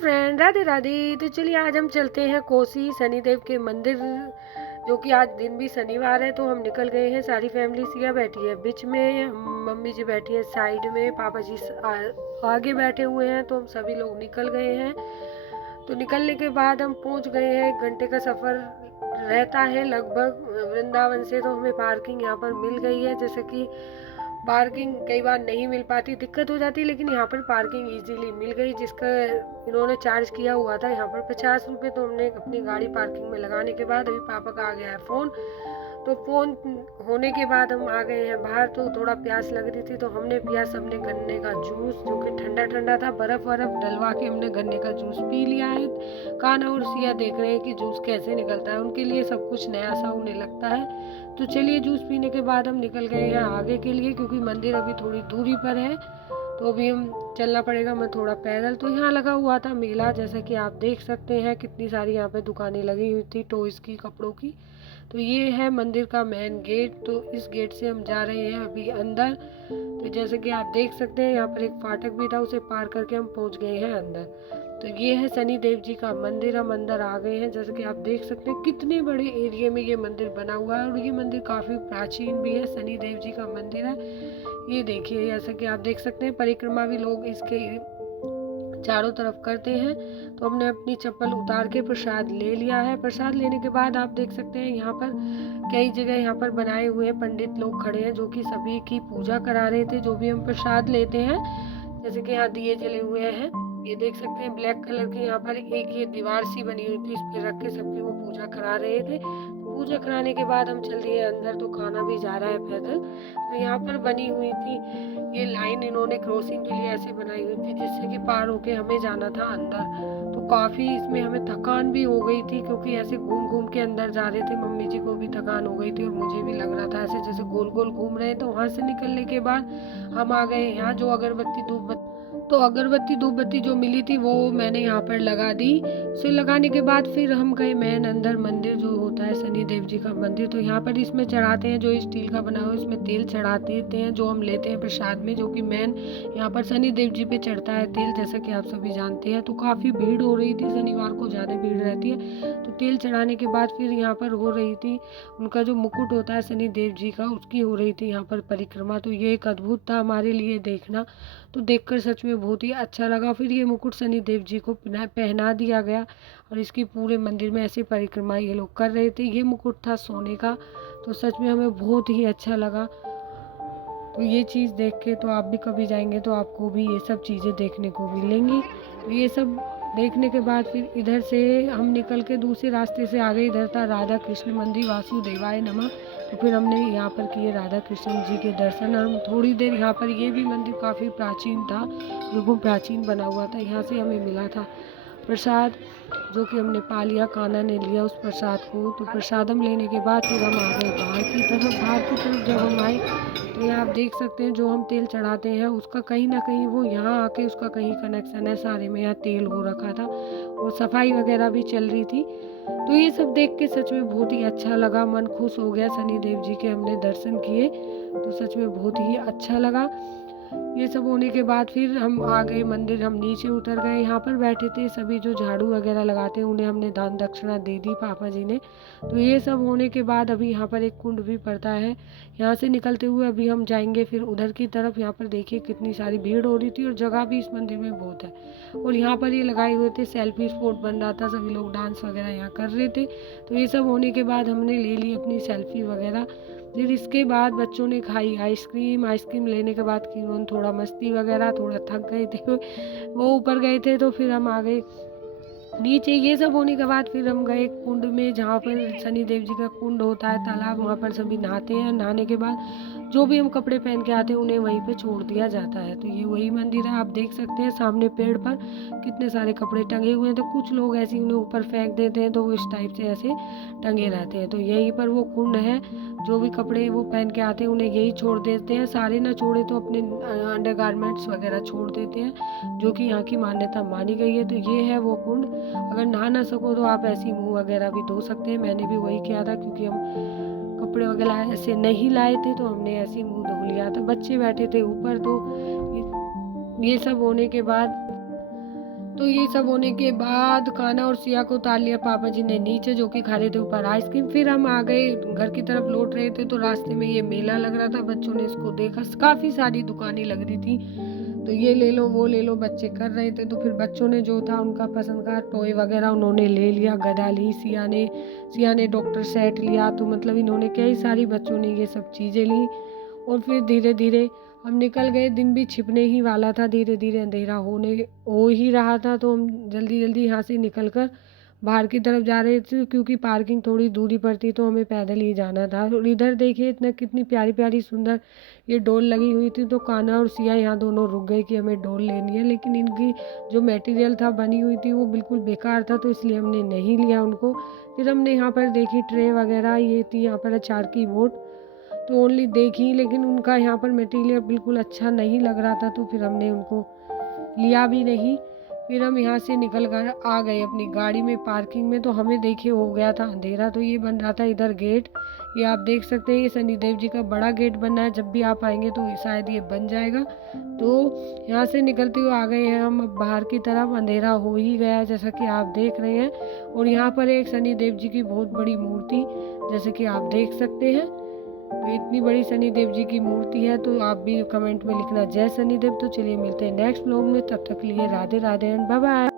Friend, Radhe Radhe. तो चलिए आज हम चलते हैं कोसी शनिदेव के मंदिर, जो कि आज दिन भी शनिवार है। तो हम निकल गए हैं, सारी फैमिली सिया बैठी है बीच में, मम्मी जी बैठी है साइड में, पापा जी आगे बैठे हुए हैं। तो हम सभी लोग निकल गए हैं। तो निकलने के बाद हम पहुंच गए हैं। 1 घंटे का सफ़र रहता है लगभग वृंदावन से। तो हमें पार्किंग यहाँ पर मिल गई है। जैसे कि पार्किंग कई बार नहीं मिल पाती, दिक्कत हो जाती, लेकिन यहाँ पर पार्किंग इजीली मिल गई। जिसका इन्होंने चार्ज किया हुआ था यहाँ पर 50 रुपये। तो हमने अपनी गाड़ी पार्किंग में लगाने के बाद अभी पापा का आ गया है फ़ोन। तो फ़ोन होने के बाद हम आ गए हैं बाहर। तो थोड़ा प्यास लग रही थी तो हमने पिया सबने गन्ने का जूस, जो कि ठंडा ठंडा था। बर्फ़ डलवा के हमने गन्ने का जूस पी लिया है। कान्हा और सिया देख रहे हैं कि जूस कैसे निकलता है। उनके लिए सब कुछ नया सा उन्हें लगता है। तो चलिए जूस पीने के बाद हम निकल गए हैं आगे के लिए, क्योंकि मंदिर अभी थोड़ी दूरी पर है। तो अभी हम चलना पड़ेगा, मैं थोड़ा पैदल। तो यहाँ लगा हुआ था मेला, जैसा कि आप देख सकते हैं। कितनी सारी यहाँ पे दुकानें लगी हुई थी टॉयज़ की, कपड़ों की। तो ये है मंदिर का मेन गेट। तो इस गेट से हम जा रहे हैं अभी अंदर। तो जैसे कि आप देख सकते हैं यहाँ पर एक फाटक भी था, उसे पार करके हम पहुँच गए हैं अंदर। तो ये है शनि देव जी का मंदिर। हम अंदर आ गए हैं। जैसे कि आप देख सकते हैं कितने बड़े एरिया में ये मंदिर बना हुआ है, और ये मंदिर काफ़ी प्राचीन भी है। शनि देव जी का मंदिर है। ये देखिए, जैसा कि आप देख सकते हैं परिक्रमा भी लोग इसके चारों तरफ करते हैं। तो हमने अपनी चप्पल उतार के प्रसाद ले लिया है। प्रसाद लेने के बाद आप देख सकते हैं यहाँ पर कई जगह यहाँ पर बनाए हुए पंडित लोग खड़े हैं, जो कि सभी की पूजा करा रहे थे जो भी हम प्रसाद लेते हैं। जैसे कि यहाँ दिए जले हुए हैं, ये देख सकते हैं ब्लैक कलर की। यहाँ पर एक ये दीवार सी बनी हुई थी, इस पर रख के सबकी वो पूजा करा रहे थे। पूजा कराने के बाद हम चल दिए अंदर। तो खाना भी जा रहा है पैदल। तो यहाँ पर बनी हुई थी ये लाइन, इन्होंने क्रॉसिंग के लिए ऐसे बनाई हुई थी, जिससे कि पार होके हमें जाना था अंदर। तो काफ़ी इसमें हमें थकान भी हो गई थी, क्योंकि ऐसे घूम घूम के अंदर जा रहे थे। मम्मी जी को भी थकान हो गई थी और मुझे भी लग रहा था ऐसे जैसे गोल गोल घूम रहे। तो वहाँ से निकलने के बाद हम आ गए यहाँ, जो अगरबत्ती धूप बत्ती जो मिली थी वो मैंने यहाँ पर लगा दी। उसे लगाने के बाद फिर हम गए मेन अंदर, मंदिर जो होता है शनि देव जी का मंदिर। तो यहाँ पर इसमें चढ़ाते हैं, जो स्टील का बना हुआ है इसमें तेल चढ़ा देते हैं, जो हम लेते हैं प्रसाद में, जो कि मेन यहाँ पर शनि देव जी पे चढ़ता है तेल, जैसा कि आप सभी जानते हैं। तो काफ़ी भीड़ हो रही थी, शनिवार को ज़्यादा भीड़ रहती है। तो तेल चढ़ाने के बाद फिर यहाँ पर हो रही थी उनका जो मुकुट होता है शनि देव जी का, उसकी हो रही थी यहाँ पर परिक्रमा। तो ये एक अद्भुत था हमारे लिए देखना। तो देखकर सच में बहुत ही अच्छा लगा। फिर ये मुकुट शनि देव जी को पहना दिया गया, और इसकी पूरे मंदिर में ऐसी परिक्रमा ये लोग कर रहे थे। ये मुकुट था सोने का। तो सच में हमें बहुत ही अच्छा लगा। तो ये चीज़ देख के तो आप भी कभी जाएंगे तो आपको भी ये सब चीज़ें देखने को मिलेंगी। तो ये सब देखने के बाद फिर इधर से हम निकल के दूसरे रास्ते से आ गए। इधर था राधा कृष्ण मंदिर, वासुदेवाय नमः। तो फिर हमने यहाँ पर किए राधा कृष्ण जी के दर्शन। और हम थोड़ी देर यहाँ पर, ये भी मंदिर काफ़ी प्राचीन था, बिल्कुल प्राचीन बना हुआ था। यहाँ से हमें मिला था प्रसाद, जो कि हमने पा लिया। कान्हा ने लिया उस प्रसाद को। तो प्रसाद हम लेने के बाद फिर हम आ गए बाहर की तरफ। जब हम आए तो यहाँ आप देख सकते हैं जो हम तेल चढ़ाते हैं उसका कहीं ना कहीं वो यहाँ आके उसका कहीं कनेक्शन है। सारे में यहाँ तेल हो रखा था, वो सफाई वगैरह भी चल रही थी। तो ये सब देख के सच में बहुत ही अच्छा लगा, मन खुश हो गया। शनि देव जी के हमने दर्शन किए तो सच में बहुत ही अच्छा लगा। ये सब होने के बाद फिर हम आ गए मंदिर, हम नीचे उतर गए। यहाँ पर बैठे थे सभी जो झाड़ू वगैरह लगाते हैं, उन्हें हमने दान दक्षिणा दे दी पापा जी ने। तो ये सब होने के बाद अभी यहाँ पर एक कुंड भी पड़ता है। यहाँ से निकलते हुए अभी हम जाएंगे फिर उधर की तरफ। यहाँ पर देखिए कितनी सारी भीड़ हो रही थी, और जगह भी इस मंदिर में बहुत है। और यहाँ पर ये लगाए हुए थे, सेल्फी स्पॉट बन रहा था, सभी लोग डांस वगैरह यहाँ कर रहे थे। तो ये सब होने के बाद हमने ले ली अपनी सेल्फी वगैरह। फिर इसके बाद बच्चों ने खाई आइसक्रीम लेने के बाद की उन्होंने थोड़ा मस्ती वगैरह, थोड़ा थक गए थे वो ऊपर गए थे। तो फिर हम आ गए नीचे। ये सब होने के बाद फिर हम गए कुंड में, जहाँ पर शनि देव जी का कुंड होता है, तालाब। वहाँ पर सभी नहाते हैं। नहाने के बाद जो भी हम कपड़े पहन के आते हैं उन्हें वहीं पे छोड़ दिया जाता है। तो ये वही मंदिर है। आप देख सकते हैं सामने पेड़ पर कितने सारे कपड़े टंगे हुए हैं। तो कुछ लोग ऐसे उन्हें ऊपर फेंक देते हैं, तो वो इस टाइप से ऐसे टंगे रहते हैं। तो यहीं पर वो कुंड है, जो भी कपड़े वो पहन के आते हैं उन्हें यही छोड़ देते हैं। सारे ना छोड़े तो अपने अंडर गारमेंट्स वगैरह छोड़ देते हैं, जो कि यहाँ की मान्यता मानी गई है। तो ये है वो कुंड। अगर नहा ना सको तो आप ऐसी मुंह वगैरह भी धो सकते हैं। मैंने भी वही किया था, क्योंकि हम कपड़े वगैरह ऐसे नहीं लाए थे, तो हमने ऐसे मुंह धो लिया था। बच्चे बैठे थे ऊपर। तो ये सब होने के बाद तो ये सब होने के बाद कान्हा और सिया को उतार लिया पापा जी ने नीचे, जो कि खा रहे थे ऊपर आइसक्रीम। फिर हम आ गए घर की तरफ लौट रहे थे, तो रास्ते में ये मेला लग रहा था। बच्चों ने इसको देखा, काफ़ी सारी दुकानें लग रही थी, तो ये ले लो वो ले लो बच्चे कर रहे थे। तो फिर बच्चों ने जो था उनका पसंद का टॉय वगैरह उन्होंने ले लिया। गदा ली सिया ने डॉक्टर सेट लिया। तो मतलब इन्होंने कई सारी बच्चों ने ये सब चीज़ें ली। और फिर धीरे धीरे हम निकल गए। दिन भी छिपने ही वाला था, धीरे धीरे अंधेरा हो ही रहा था। तो हम जल्दी जल्दी यहाँ से निकल कर बाहर की तरफ जा रहे थे, क्योंकि पार्किंग थोड़ी दूरी पर थी, तो हमें पैदल ही जाना था। और इधर देखिए इतना कितनी प्यारी प्यारी सुंदर ये डॉल लगी हुई थी। तो कान्हा और सिया यहाँ दोनों रुक गए कि हमें डॉल लेनी है, लेकिन इनकी जो मटेरियल था बनी हुई थी वो बिल्कुल बेकार था, तो इसलिए हमने नहीं लिया उनको। फिर हमने यहाँ पर देखी ट्रे वगैरह, ये थी यहाँ पर अचार की बोट, तो ओनली देखी, लेकिन उनका यहाँ पर मटेरियल बिल्कुल अच्छा नहीं लग रहा था, तो फिर हमने उनको लिया भी नहीं। फिर हम यहाँ से निकल कर आ गए अपनी गाड़ी में पार्किंग में। तो हमें देखिए हो गया था अंधेरा, तो ये बन रहा था इधर गेट, ये आप देख सकते हैं, ये शनिदेव जी का बड़ा गेट बनना है। जब भी आप आएंगे तो शायद ये बन जाएगा। तो यहाँ से निकलते हुए आ गए हैं हम अब बाहर की तरफ। अंधेरा हो ही गया है जैसा कि आप देख रहे हैं। और यहाँ पर एक शनिदेव जी की बहुत बड़ी मूर्ति, जैसे कि आप देख सकते हैं, तो इतनी बड़ी शनिदेव जी की मूर्ति है। तो आप भी कमेंट में लिखना जय शनिदेव। तो चलिए मिलते हैं नेक्स्ट व्लॉग में, तब तक के लिए Radhe Radhe and bye bye.